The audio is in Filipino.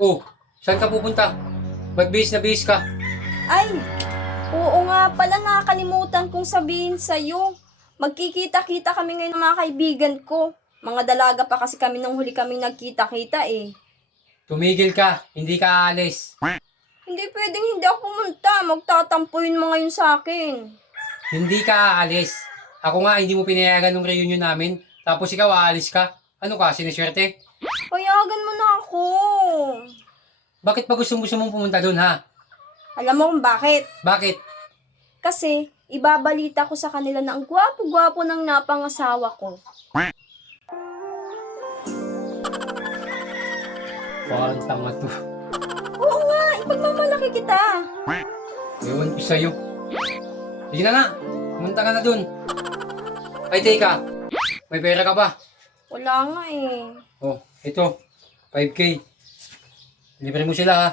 Oh, saan ka pupunta? Ba't bihis na bihis ka? Ay, oo nga pala, nakakalimutan kong sabihin sa'yo. Magkikita-kita kami ngayon ng mga kaibigan ko. Mga dalaga pa kasi kami nung huli kaming nagkita-kita eh. Tumigil ka, hindi ka aalis. Hindi pwedeng hindi ako pumunta. Magtatampuin mo ngayon sa akin. Hindi ka aalis. Ako nga, hindi mo pinayagan ng reunion namin. Tapos ikaw aalis ka. Ano ka, siniswerte? Payagan mo na ako. Bakit pa gusto mong pumunta doon, ha? Alam mo kung bakit? Bakit? Kasi ibabalita ko sa kanila na ang gwapo-gwapo ng napangasawa ko. Parang tanga to. Oo nga, ipagmamalaki kita. Ewan ko sa'yo. Sige na nga, pumunta ka na doon. Ay, teka. May pera ka ba? Wala nga eh. Oh, ito. 5K. Libre mo sila, ha?